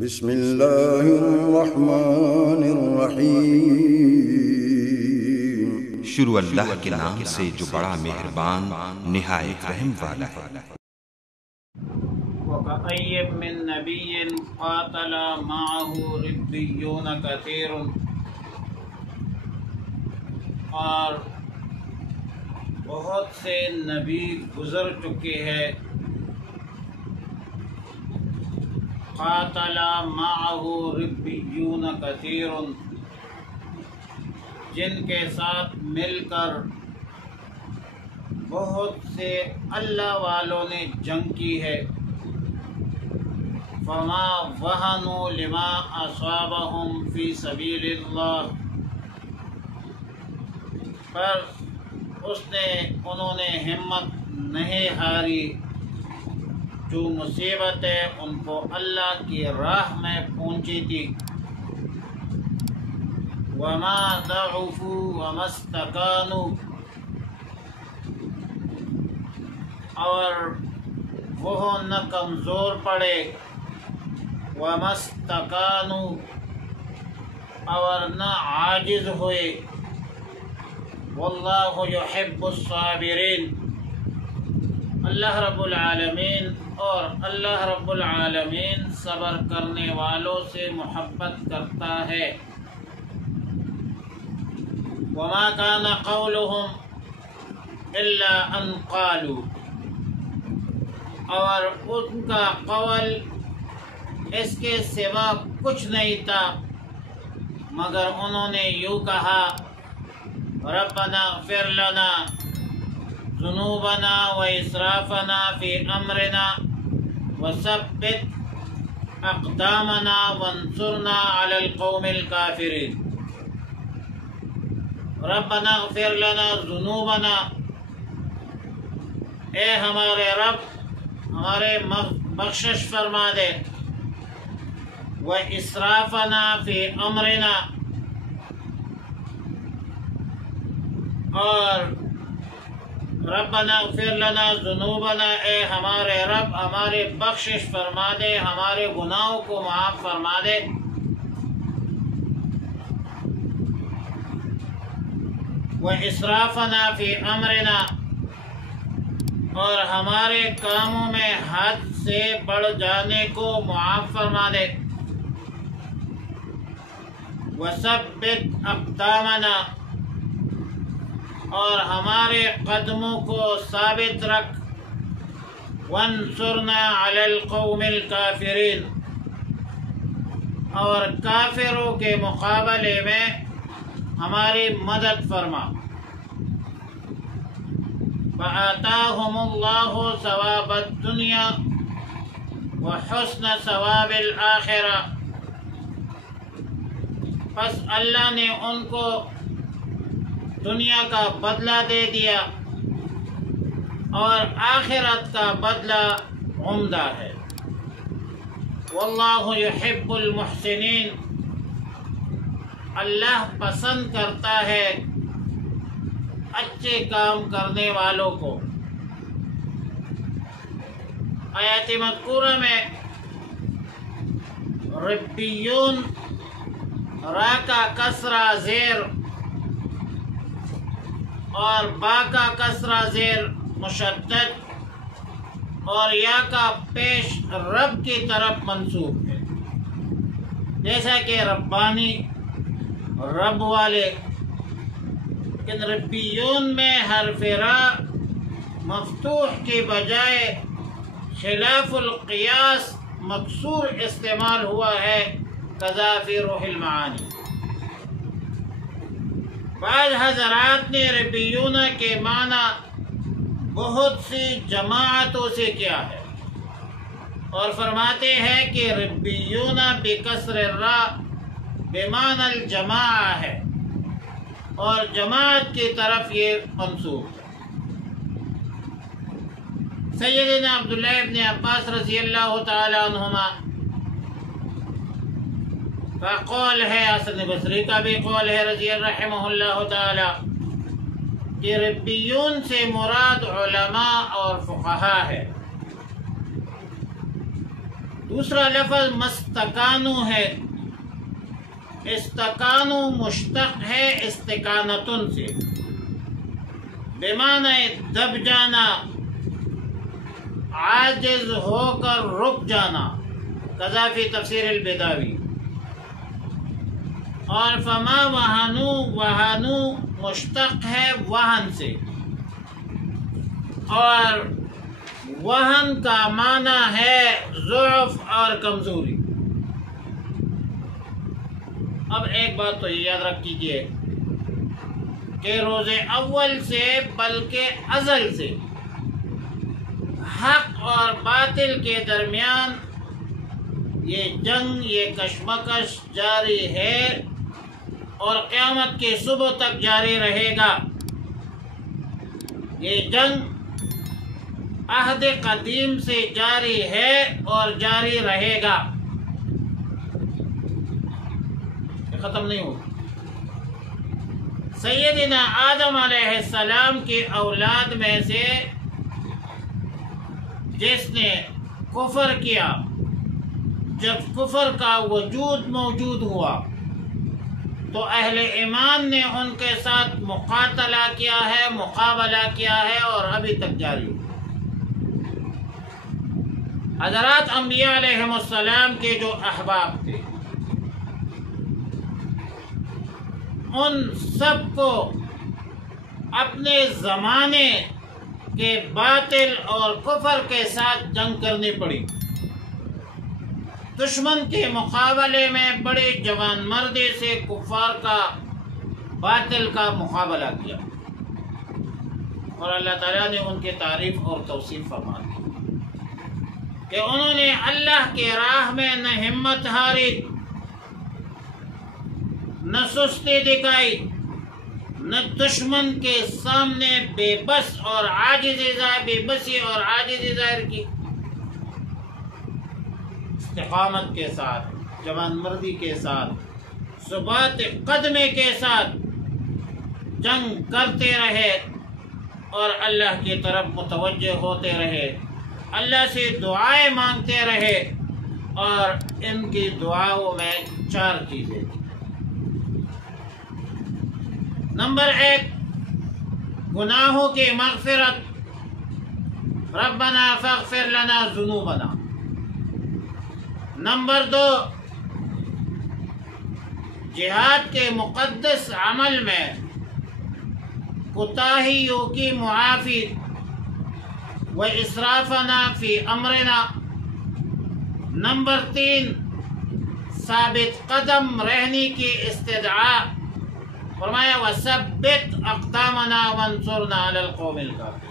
بسم اللہ الرحمن الرحیم۔ شروع اللہ کے نام سے جو بڑا مہربان نہایت رحم والا ہے۔ وَكَأَيٍّ مِّن نَّبِيٍّ قَاتَلَ مَعَهُ رِبِّيُّونَ كَثِيرٌ، اور بہت سے نبی گزر چکے ہیں۔ قَاتَلَ مَعَهُ رِبِّيُّونَ كَثِيرٌ، جن کے ساتھ مل کر بہت سے اللہ والوں نے جنگ کی ہے۔ فما وہنوا لما اصابهم فی سبیل اللہ، پر انہوں نے ہمت نہیں ہاری جو مصیبتیں ان کو اللہ کی راہ میں پہنچی تھی۔ وما ضعفوا وما استکانوا، اور وہ نہ کمزور پڑے، وما استکانوا، اور نہ عاجز ہوئے۔ واللہ یحب الصابرین، اللہ رب العالمین صبر کرنے والوں سے محبت کرتا ہے۔ وما كان قولهم الا ان قالوا، اور ان کا قول اس کے سوا کچھ نہیں تھا مگر انہوں نے یوں کہا، ربنا اغفر لنا ذنوبنا واسرافنا فی امرنا وثبت اقدامنا وانصرنا علی القوم الکافرین۔ ربنا اغفر لنا ذنوبنا، اے ہمارے رب ہمارے بخشش فرما دے، واسرافنا فی امرنا، اور ربنا اغفر لنا ذنوبنا، اے ہمارے رب ہمارے بخشش فرما دے، ہمارے گناہوں کو معاف فرما دے۔ واسرافنا فی امرنا، اور ہمارے کاموں میں حد سے بڑھ جانے کو معاف فرما دے۔ وثبت اقدامنا، اور ہمارے قدموں کو ثابت رکھ۔ وانصرنا علی القوم الکافرین، اور کافروں کے مقابلے میں ہماری مدد فرما۔ فآتاہم اللہ ثواب الدنیا وحسن ثواب الآخرہ، پس اللہ نے ان کو دنیا کا بدلہ دے دیا اور آخرت کا بدلہ عمدہ ہے۔ واللہ یحب المحسنین، اللہ پسند کرتا ہے اچھے کام کرنے والوں کو۔ آیات مذکورہ میں ربیون، را کا کسرہ زیر اور با کا کسرہ زیر مشدد اور یا کا پیش رب کی طرف منسوب ہے، جیسا کہ ربانی رب والے، لیکن ربیون میں حرف را مفتوح کی بجائے خلاف القیاس مکسور استعمال ہوا ہے، قضا فی روح المعانی۔ بعض حضرات نے ربیون کے معنی بہت سی جماعتوں سے کیا ہے اور فرماتے ہیں کہ ربیون بکسر الراء بمعنی الجماعہ ہے، اور جماعت کی طرف یہ منسوب ہے۔ سیدنا عبداللہ ابن عباس رضی اللہ تعالی عنہما کا قول ہے، حسن بصری کا بھی قول ہے رضی رحمہ اللہ تعالی، کہ ربیون سے مراد علماء اور فقہا ہے۔ دوسرا لفظ مستکانو ہے، استکانو مشتق ہے استکانتن سے، بمعنی دب جانا، عاجز ہو کر رک جانا، قذافی تفسیر البیضاوی۔ اور فما وہنو، وہنو مشتق ہے وہن سے، اور وہن کا معنی ہے ضعف اور کمزوری۔ اب ایک بات تو یہ یاد رکھ کیجئے کہ روز اول سے بلکہ ازل سے حق اور باطل کے درمیان یہ جنگ، یہ کشمکش جاری ہے اور قیامت کے صبح تک جاری رہے گا۔ یہ جنگ عہد قدیم سے جاری ہے اور جاری رہے گا، ختم نہیں ہوگا۔ سیدنا آدم علیہ السلام کی اولاد میں سے جس نے کفر کیا، جب کفر کا وجود موجود ہوا تو اہل ایمان نے ان کے ساتھ مقاتلہ کیا ہے، مقابلہ کیا ہے اور ابھی تک جاری ہے۔ حضرات انبیاء علیہم السلام کے جو احباب تھے، ان سب کو اپنے زمانے کے باطل اور کفر کے ساتھ جنگ کرنی پڑی۔ دشمن کے مقابلے میں بڑے جوان مردی سے کفار کا، باطل کا مقابلہ کیا، اور اللہ تعالیٰ نے ان کی تعریف اور توصیف فرما دی کہ انہوں نے اللہ کے راہ میں نہ ہمت ہاری، نہ سستی دکھائی، نہ دشمن کے سامنے بے بسی اور عاجزی ظاہر کی۔ استقامت کے ساتھ، جوان مردی کے ساتھ، ثبات قدمے کے ساتھ جنگ کرتے رہے اور اللہ کی طرف متوجہ ہوتے رہے، اللہ سے دعائیں مانگتے رہے، اور ان کی دعاؤں میں 4 چیزیں تھیں۔ نمبر 1، گناہوں کی مغفرت، ربنا فاغفر لنا ذنوبنا۔ نمبر 2، جہاد کے مقدس عمل میں کوتاہیوں کی معافی، و اسرافنا فی امرنا۔ نمبر 3، ثابت قدم رہنے کی استدعاء، فرمایا وثبت اقدامنا وانصرنا علی القوم الکافرین۔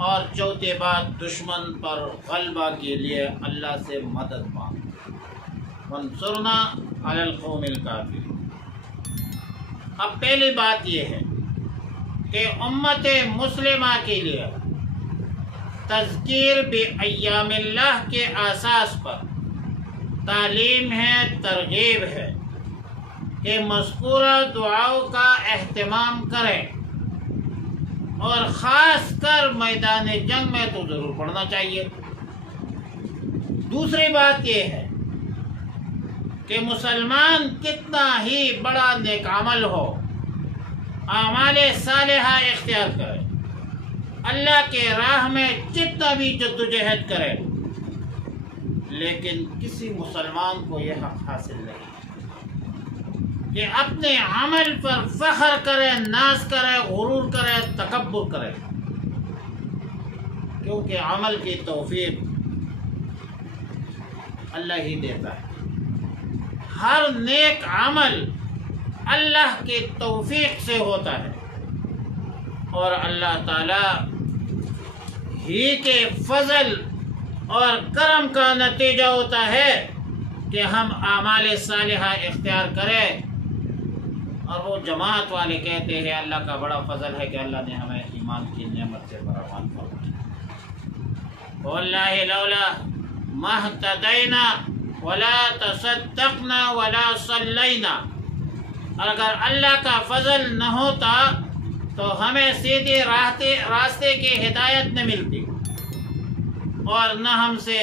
اور چوتھی بات، دشمن پر غلبہ کے لیے اللہ سے مدد مانگ، وانصرنا علی القوم الکافرین۔ اب پہلی بات یہ ہے کہ امت مسلمہ کے لیے تذکیر بایام اللہ کے اساس پر تعلیم ہے، ترغیب ہے کہ مذکورہ دعاؤں کا اہتمام کریں، اور خاص کر میدان جنگ میں تو ضرور پڑھنا چاہیے۔ دوسری بات یہ ہے کہ مسلمان کتنا ہی بڑا نیک عمل ہو، اعمال صالحہ اختیار کرے، اللہ کے راہ میں جتنا بھی جدوجہد کرے، لیکن کسی مسلمان کو یہ حق حاصل نہیں کہ اپنے عمل پر فخر کرے، ناز کرے، غرور کرے، تکبر کرے، کیونکہ عمل کی توفیق اللہ ہی دیتا ہے۔ ہر نیک عمل اللہ کی توفیق سے ہوتا ہے، اور اللہ تعالی ہی کے فضل اور کرم کا نتیجہ ہوتا ہے کہ ہم اعمال صالحہ اختیار کریں۔ اور وہ جماعت والے کہتے ہیں اللہ کا بڑا فضل ہے کہ اللہ نے ہمیں ایمان کی نعمت سے برآمد فرمایا۔ واللہ لولا ما اهتدینا ولا تصدقنا ولا صلینا۔ اگر اللہ کا فضل نہ ہوتا تو ہمیں سیدھے راستے کی ہدایت نہ ملتی، اور نہ ہم سے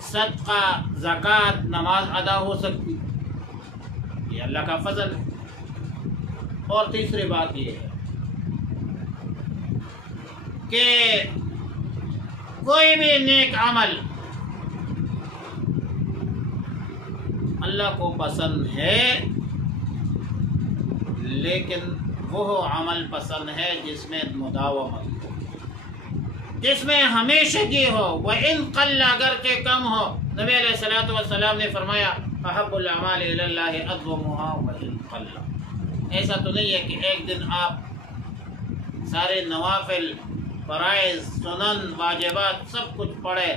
صدقہ، زکوٰۃ، نماز ادا ہو سکتی، یہ اللہ کا فضل ہے۔ اور تیسری بات یہ ہے کہ کوئی بھی نیک عمل اللہ کو پسند ہے، لیکن وہ عمل پسند ہے جس میں مداومت ہو، جس میں ہمیشگی ہو، وَإِن قَلَّ، اگرچہ کم ہو۔ نبی علیہ الصلوۃ والسلام نے فرمایا احب الاعمال الی اللہ ادومها وَإِن قَلَّ۔ ایسا تو نہیں ہے کہ ایک دن آپ سارے نوافل، فرائض، سنن، واجبات سب کچھ پڑھے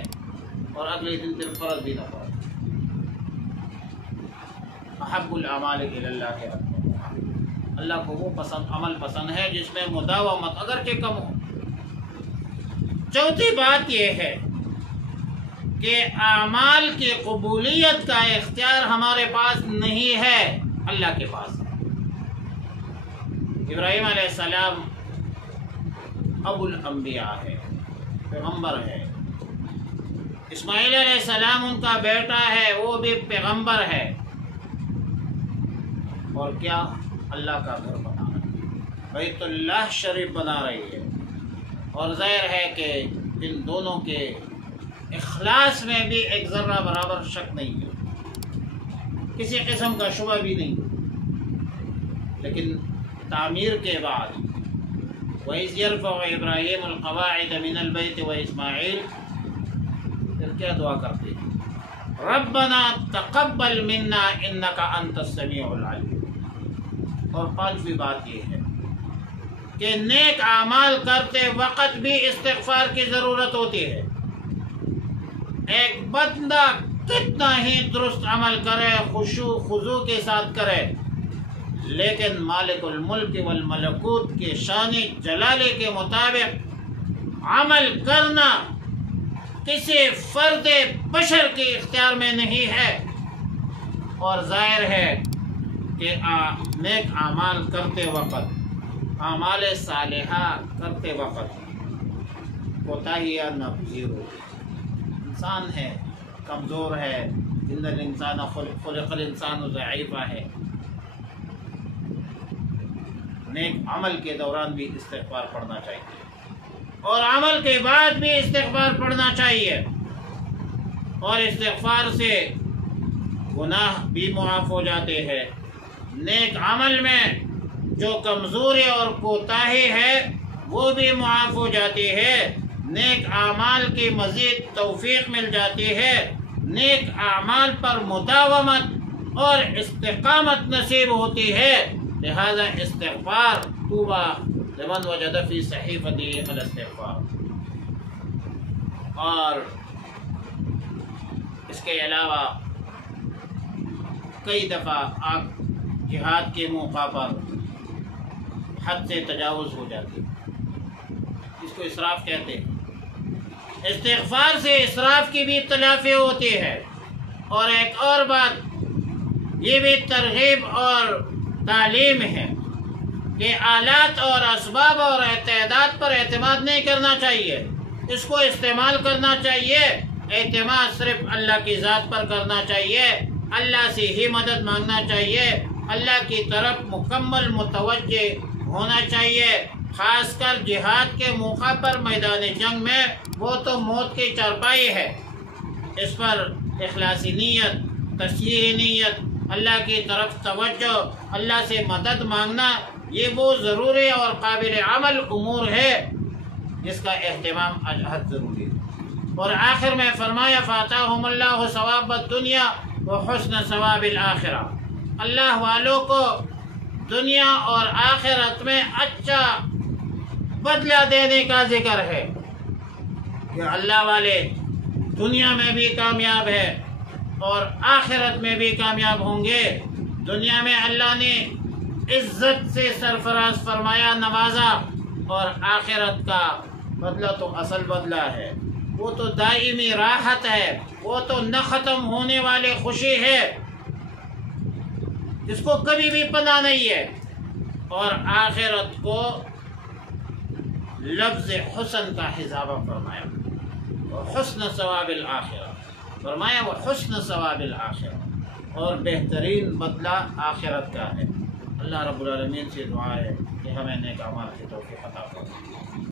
اور اگلے دن پھر فرض بھی نہ پڑھے۔ احب الاعمال الی اللہ، اللہ کو وہ عمل پسند ہے جس میں مداومت اگرچہ کم ہو۔ چوتھی بات یہ ہے کہ اعمال کی قبولیت کا اختیار ہمارے پاس نہیں ہے، اللہ کے پاس ہے۔ ابراہیم علیہ السلام ابو الانبیاء ہے، پیغمبر ہے۔ اسماعیل علیہ السلام ان کا بیٹا ہے، وہ بھی پیغمبر ہے۔ اور کیا اللہ کا گھر بنا رہی ہے، بیت اللہ شریف بنا رہی ہے۔ اور ظاہر ہے کہ ان دونوں کے اخلاص میں بھی ایک ذرہ برابر شک نہیں ہے، کسی قسم کا شبہ بھی نہیں۔ لیکن تعمیر کے بعد وَإِذْ يَرْفَعُ إِبْرَاهِيمُ الْقَوَاعِدَ مِنَ الْبَيْتِ وَإِسْمَاعِيلُ، پھر کیا دعا کرتے ہیں؟ رَبَّنَا تَقَبَّلْ مِنَّا إِنَّكَ أَنْتَ السَّمِيعُ الْعَلِيمُ۔ اور پانچویں بات یہ ہے کہ نیک اعمال کرتے وقت بھی استغفار کی ضرورت ہوتی ہے۔ ایک بندہ کتنا ہی درست عمل کرے، خشوع خضوع کے ساتھ کرے، لیکن مالک الملک والملکوت کے شان جلالے کے مطابق عمل کرنا کسی فرد بشر کے اختیار میں نہیں ہے۔ اور ظاہر ہے کہ نیک اعمال کرتے وقت، اعمال صالحہ کرتے وقت کوتاہیاں ناپذیر ہوتی۔ انسان ہے، کمزور ہے، ان الانسان خلق الانسان ضعیفا ہے۔ نیک عمل کے دوران بھی استغفار پڑھنا چاہیے، اور عمل کے بعد بھی استغفار پڑھنا چاہیے۔ اور استغفار سے گناہ بھی معاف ہو جاتے ہیں۔ نیک عمل میں جو کمزوری اور کوتاہی ہے وہ بھی معاف ہو جاتی ہے۔ نیک اعمال کی مزید توفیق مل جاتی ہے۔ نیک اعمال پر مداومت اور استقامت نصیب ہوتی ہے۔ لہذا استغفار، طوبیٰ لمن وجد فی صحیفته الاستغفار۔ اور اس کے علاوہ کئی دفعہ آپ جہاد کے موقع پر حد سے تجاوز ہو جاتی، اس کو اسراف کہتے ہیں۔ استغفار سے اسراف کی بھی تلافی ہوتی ہے۔ اور ایک اور بات یہ بھی ترغیب اور تعلیم ہے کہ آلات اور اسباب اور اعتیادات پر اعتماد نہیں کرنا چاہیے، اس کو استعمال کرنا چاہیے۔ اعتماد صرف اللہ کی ذات پر کرنا چاہیے، اللہ سے ہی مدد مانگنا چاہیے، اللہ کی طرف مکمل متوجہ ہونا چاہیے۔ خاص کر جہاد کے موقع پر میدان جنگ میں وہ تو موت کی چارپائی ہے، اس پر اخلاصی نیت، تصحیح نیت، اللہ کی طرف توجہ، اللہ سے مدد مانگنا، یہ وہ ضروری اور قابل عمل امور ہے جس کا اہتمام حد ضروری ہے۔ اور آخر میں فرمایا فَآتَاهُمُ اللَّهُ ثَوَابَ الدُّنْيَا وَحُسْنَ ثَوَابِ الْآخِرَةِ۔ اللہ والوں کو دنیا اور آخرت میں اچھا بدلہ دینے کا ذکر ہے کہ اللہ والے دنیا میں بھی کامیاب ہے اور آخرت میں بھی کامیاب ہوں گے۔ دنیا میں اللہ نے عزت سے سرفراز فرمایا، نوازا، اور آخرت کا بدلہ تو اصل بدلہ ہے، وہ تو دائمی راحت ہے، وہ تو نہ ختم ہونے والی خوشی ہے جس کو کبھی بھی پناہ نہیں ہے۔ اور آخرت کو لفظ حسن کا حسابہ فرمایا، اور حسن ثواب الآخرہ، فرمایا وہ حسن ثواب الآخرہ، اور بہترین بدلہ آخرت کا ہے۔ اللہ رب العالمین سے دعا ہے کہ ہمیں نیک اعمال کی توفیق عطا فرمائے۔